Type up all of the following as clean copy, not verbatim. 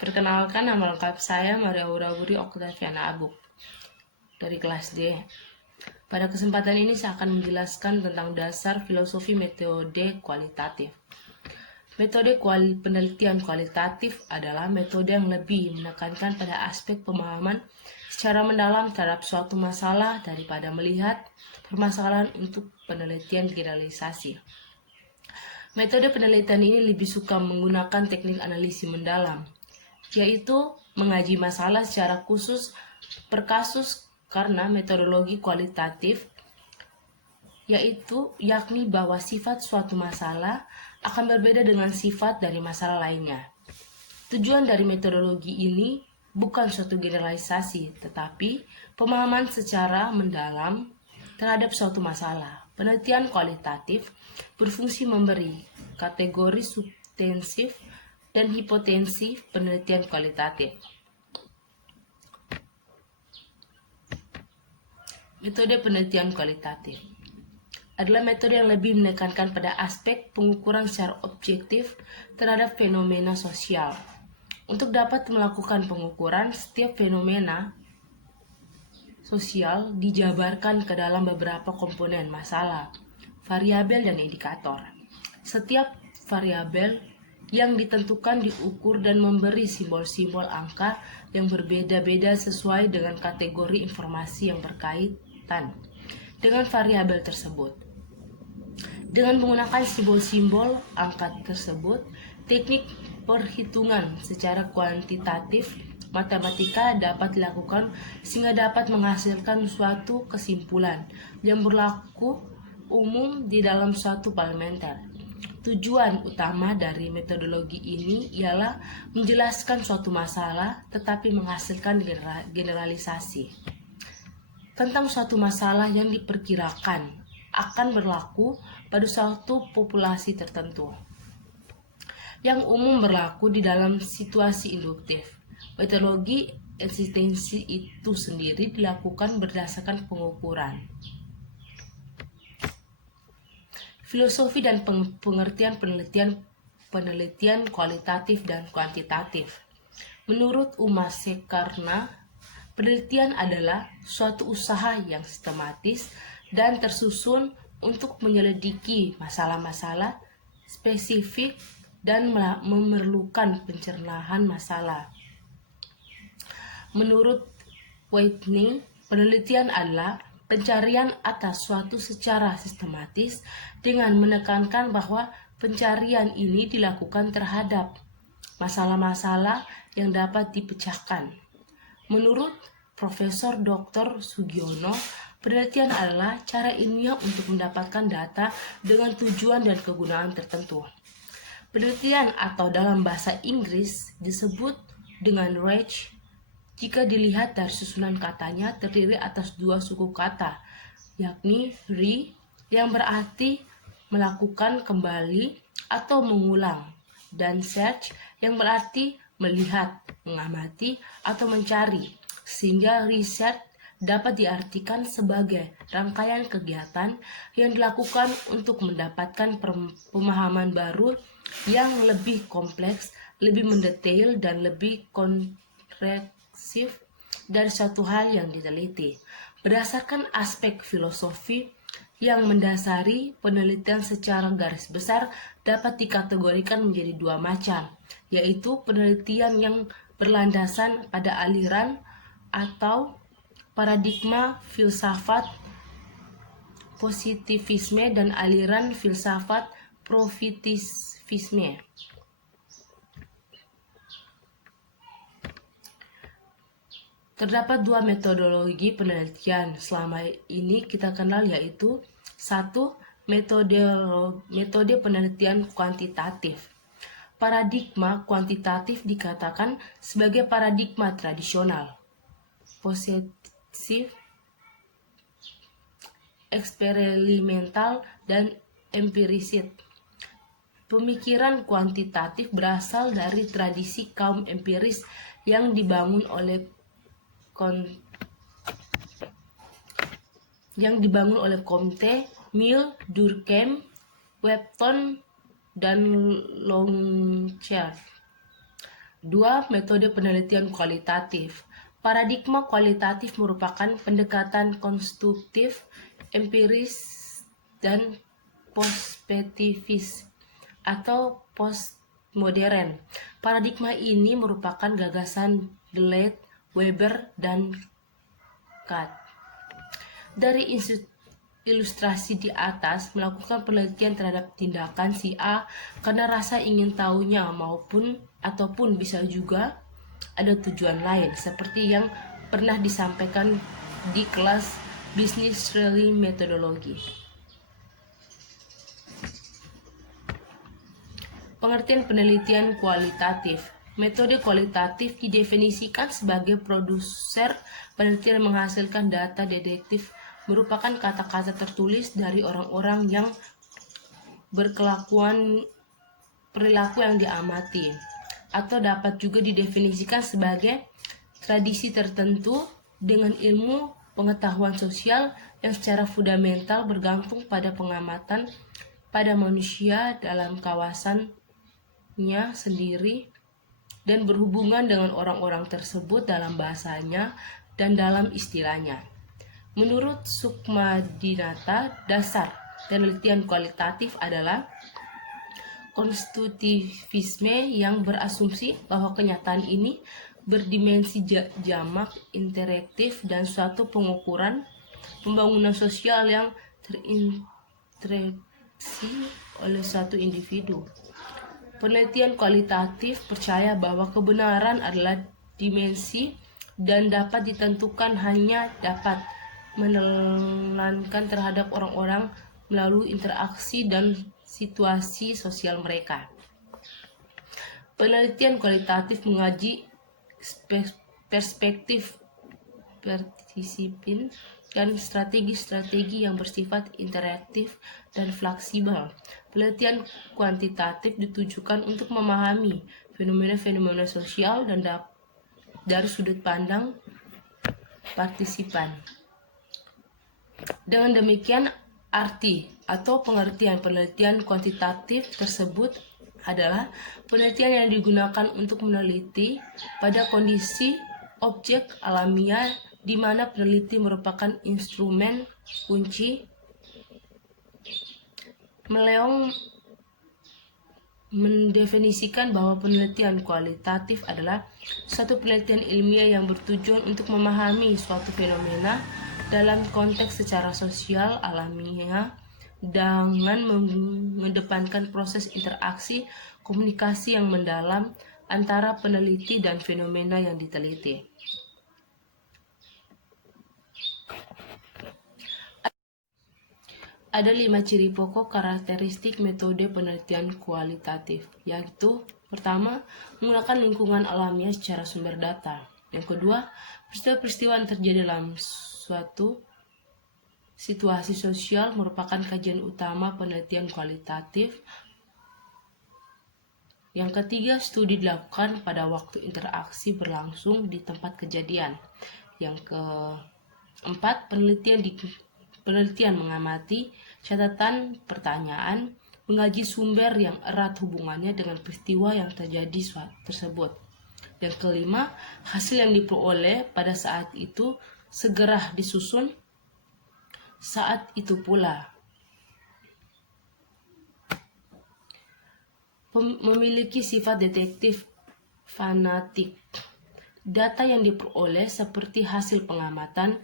Perkenalkan, nama lengkap saya Maria Aura-Budi Oktaviana Abuk dari kelas D. Pada kesempatan ini saya akan menjelaskan tentang dasar filosofi metode kualitatif. Metode penelitian kualitatif adalah metode yang lebih menekankan pada aspek pemahaman secara mendalam terhadap suatu masalah daripada melihat permasalahan untuk penelitian generalisasi. Metode penelitian ini lebih suka menggunakan teknik analisis mendalam, yaitu mengaji masalah secara khusus per kasus, karena metodologi kualitatif yakni bahwa sifat suatu masalah akan berbeda dengan sifat dari masalah lainnya. Tujuan dari metodologi ini bukan suatu generalisasi, tetapi pemahaman secara mendalam terhadap suatu masalah. Penelitian kualitatif berfungsi memberi kategori substensif dan hipotensif penelitian kualitatif. Metode penelitian kualitatif adalah metode yang lebih menekankan pada aspek pengukuran secara objektif terhadap fenomena sosial. Untuk dapat melakukan pengukuran, setiap fenomena sosial dijabarkan ke dalam beberapa komponen masalah, variabel, dan indikator. Setiap variabel yang ditentukan diukur dan memberi simbol-simbol angka yang berbeda-beda sesuai dengan kategori informasi yang berkaitan dengan variabel tersebut. Dengan menggunakan simbol-simbol angka tersebut, teknik perhitungan secara kuantitatif matematika dapat dilakukan sehingga dapat menghasilkan suatu kesimpulan yang berlaku umum di dalam suatu parameter. Tujuan utama dari metodologi ini ialah menjelaskan suatu masalah tetapi menghasilkan generalisasi tentang suatu masalah yang diperkirakan akan berlaku pada suatu populasi tertentu, yang umum berlaku di dalam situasi induktif. Metodologi eksistensi itu sendiri dilakukan berdasarkan pengukuran. Filosofi dan pengertian penelitian kualitatif dan kuantitatif. Menurut Umar Sekarna, penelitian adalah suatu usaha yang sistematis dan tersusun untuk menyelidiki masalah-masalah spesifik dan memerlukan pencernaan masalah. Menurut Whitney, penelitian adalah pencarian atas suatu secara sistematis dengan menekankan bahwa pencarian ini dilakukan terhadap masalah-masalah yang dapat dipecahkan. Menurut Profesor Dr. Sugiono, penelitian adalah cara ilmiah untuk mendapatkan data dengan tujuan dan kegunaan tertentu. Penelitian atau dalam bahasa Inggris disebut dengan research jika dilihat dari susunan katanya terdiri atas dua suku kata, yakni re yang berarti melakukan kembali atau mengulang, dan search yang berarti melihat, mengamati, atau mencari, sehingga research dapat diartikan sebagai rangkaian kegiatan yang dilakukan untuk mendapatkan pemahaman baru yang lebih kompleks, lebih mendetail, dan lebih komprehensif dari suatu hal yang diteliti. Berdasarkan aspek filosofi yang mendasari penelitian secara garis besar dapat dikategorikan menjadi dua macam, yaitu penelitian yang berlandasan pada aliran atau paradigma filsafat positivisme dan aliran filsafat positivisme. Terdapat dua metodologi penelitian selama ini kita kenal, yaitu satu, metode penelitian kuantitatif. Paradigma kuantitatif dikatakan sebagai paradigma tradisional, positif, eksperimental, dan empirisit. Pemikiran kuantitatif berasal dari tradisi kaum empiris yang dibangun oleh Comte, Mill, Durkheim, Webster, dan Longchamp. Dua, metode penelitian kualitatif. Paradigma kualitatif merupakan pendekatan konstruktif, empiris, dan perspektifis atau postmodern. Paradigma ini merupakan gagasan Deleuze, Weber, dan Kant. Dari ilustrasi di atas, melakukan penelitian terhadap tindakan si A karena rasa ingin tahunya ataupun bisa juga ada tujuan lain, seperti yang pernah disampaikan di kelas Business Rally Methodology. Pengertian penelitian kualitatif. Metode kualitatif didefinisikan sebagai produser penelitian menghasilkan data deduktif, merupakan kata-kata tertulis dari orang-orang yang perilaku yang diamati, atau dapat juga didefinisikan sebagai tradisi tertentu dengan ilmu pengetahuan sosial yang secara fundamental bergantung pada pengamatan pada manusia dalam kawasannya sendiri dan berhubungan dengan orang-orang tersebut dalam bahasanya dan dalam istilahnya. Menurut Sukmadinata, dasar penelitian kualitatif adalah konstruktivisme yang berasumsi bahwa kenyataan ini berdimensi jamak, interaktif, dan suatu pengukuran pembangunan sosial yang terinteraksi oleh suatu individu. Penelitian kualitatif percaya bahwa kebenaran adalah dimensi dan dapat ditentukan hanya dapat menelankan terhadap orang-orang melalui interaksi dan situasi sosial mereka. Penelitian kualitatif mengaji perspektif partisipin dan strategi-strategi yang bersifat interaktif dan fleksibel. Penelitian kuantitatif ditujukan untuk memahami fenomena-fenomena sosial dan dari sudut pandang partisipan. Dengan demikian, arti atau pengertian penelitian kuantitatif tersebut adalah penelitian yang digunakan untuk meneliti pada kondisi objek alamiah di mana peneliti merupakan instrumen kunci. Meleong mendefinisikan bahwa penelitian kualitatif adalah suatu penelitian ilmiah yang bertujuan untuk memahami suatu fenomena dalam konteks secara sosial alamiah dengan mengedepankan proses interaksi komunikasi yang mendalam antara peneliti dan fenomena yang diteliti. Ada 5 ciri pokok karakteristik metode penelitian kualitatif, yaitu pertama, menggunakan lingkungan alamiah secara sumber data. Yang kedua, peristiwa-peristiwa yang terjadi dalam suatu situasi sosial merupakan kajian utama penelitian kualitatif. Yang ketiga, studi dilakukan pada waktu interaksi berlangsung di tempat kejadian. Yang keempat, penelitian mengamati catatan pertanyaan, mengaji sumber yang erat hubungannya dengan peristiwa yang terjadi tersebut. Yang kelima, hasil yang diperoleh pada saat itu segera disusun saat itu pula. Memiliki sifat detektif fanatik. Data yang diperoleh seperti hasil pengamatan,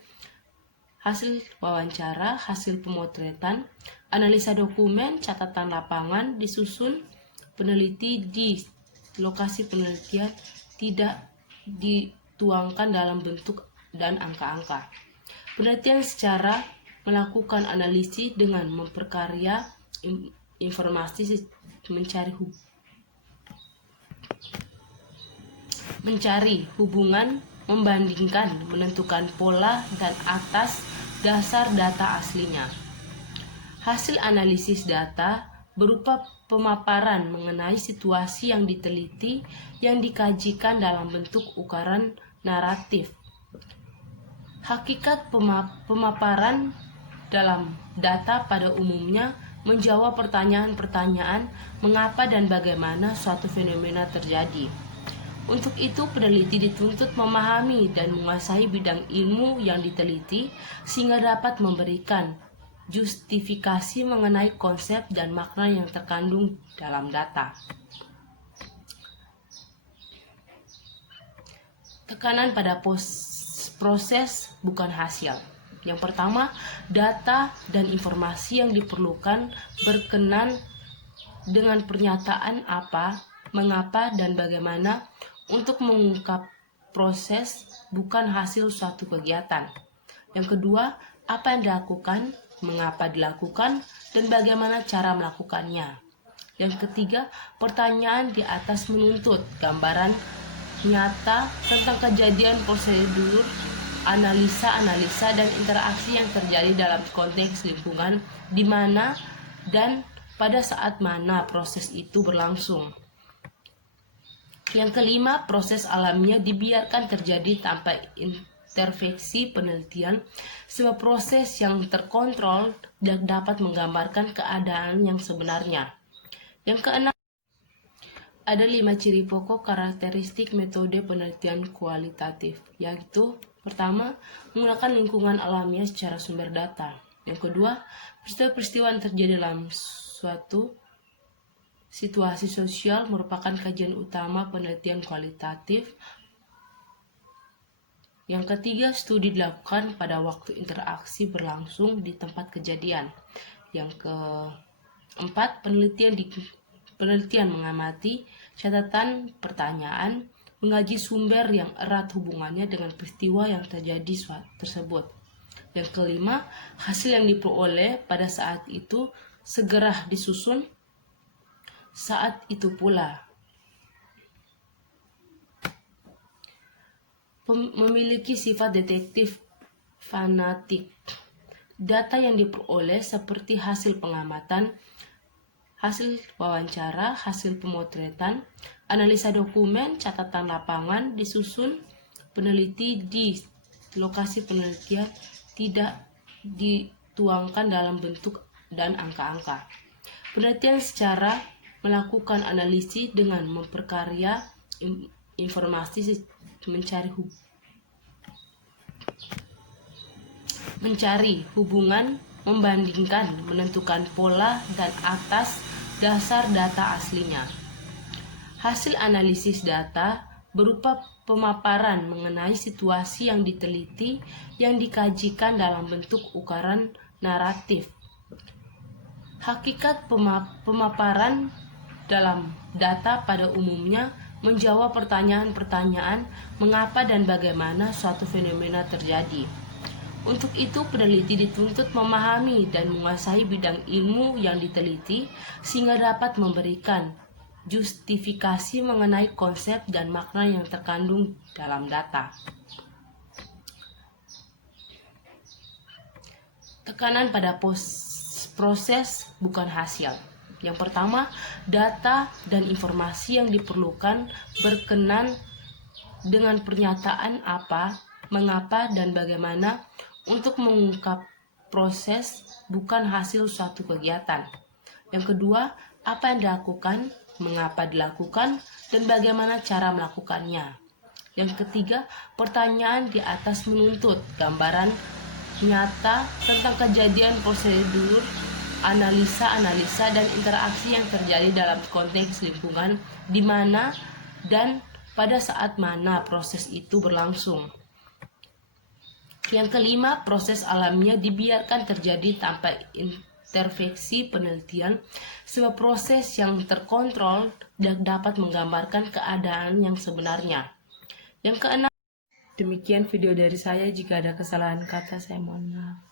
hasil wawancara, hasil pemotretan, analisa dokumen, catatan lapangan disusun peneliti di lokasi penelitian, tidak dituangkan dalam bentuk dan angka-angka. Penelitian secara melakukan analisis dengan memperkarya informasi, mencari hubungan, membandingkan, menentukan pola dan atas dasar data aslinya. Hasil analisis data berupa pemaparan mengenai situasi yang diteliti yang dikajikan dalam bentuk ukuran naratif. Hakikat pemaparan dalam data pada umumnya menjawab pertanyaan-pertanyaan mengapa dan bagaimana suatu fenomena terjadi. Untuk itu, peneliti dituntut memahami dan menguasai bidang ilmu yang diteliti sehingga dapat memberikan justifikasi mengenai konsep dan makna yang terkandung dalam data. Tekanan pada proses bukan hasil. Yang pertama, data dan informasi yang diperlukan berkenan dengan pernyataan apa, mengapa, dan bagaimana untuk mengungkap proses bukan hasil suatu kegiatan. Yang kedua, apa yang dilakukan, mengapa dilakukan, dan bagaimana cara melakukannya. Yang ketiga, pertanyaan di atas menuntut gambaran nyata tentang kejadian, prosedur, analisa, dan interaksi yang terjadi dalam konteks lingkungan di mana dan pada saat mana proses itu berlangsung. Yang kelima, proses alamiah dibiarkan terjadi tanpa intervensi penelitian, sebuah proses yang terkontrol dan dapat menggambarkan keadaan yang sebenarnya. Yang keenam, ada 5 ciri pokok karakteristik metode penelitian kualitatif, yaitu pertama, menggunakan lingkungan alamiah secara sumber data. Yang kedua, peristiwa-peristiwa yang terjadi dalam suatu situasi sosial merupakan kajian utama penelitian kualitatif. Yang ketiga, studi dilakukan pada waktu interaksi berlangsung di tempat kejadian. Yang keempat, penelitian mengamati catatan pertanyaan, mengaji sumber yang erat hubungannya dengan peristiwa yang terjadi tersebut. Yang kelima, hasil yang diperoleh pada saat itu segera disusun saat itu pula. Memiliki sifat detektif fanatik. Data yang diperoleh seperti hasil pengamatan, hasil wawancara, hasil pemotretan, analisa dokumen, catatan lapangan disusun peneliti di lokasi penelitian, tidak dituangkan dalam bentuk dan angka-angka. Penelitian secara melakukan analisis dengan memperkarya informasi, mencari hubungan, membandingkan, menentukan pola, dan atas dasar data aslinya. Hasil analisis data berupa pemaparan mengenai situasi yang diteliti yang dikajikan dalam bentuk ukuran naratif. Hakikat pemaparan dalam data pada umumnya menjawab pertanyaan-pertanyaan mengapa dan bagaimana suatu fenomena terjadi. Untuk itu, peneliti dituntut memahami dan menguasai bidang ilmu yang diteliti sehingga dapat memberikan justifikasi mengenai konsep dan makna yang terkandung dalam data. Tekanan pada proses bukan hasil. Yang pertama, data dan informasi yang diperlukan berkenan dengan pernyataan apa, mengapa, dan bagaimana untuk mengungkap proses bukan hasil suatu kegiatan. Yang kedua, apa yang dilakukan, mengapa dilakukan, dan bagaimana cara melakukannya. Yang ketiga, pertanyaan di atas menuntut gambaran nyata tentang kejadian, prosedur, analisa, dan interaksi yang terjadi dalam konteks lingkungan di mana dan pada saat mana proses itu berlangsung. Yang kelima, proses alamiah dibiarkan terjadi tanpa intervensi penelitian, sebuah proses yang terkontrol dan dapat menggambarkan keadaan yang sebenarnya. Yang keenam, demikian video dari saya. Jika ada kesalahan kata, saya mohon maaf.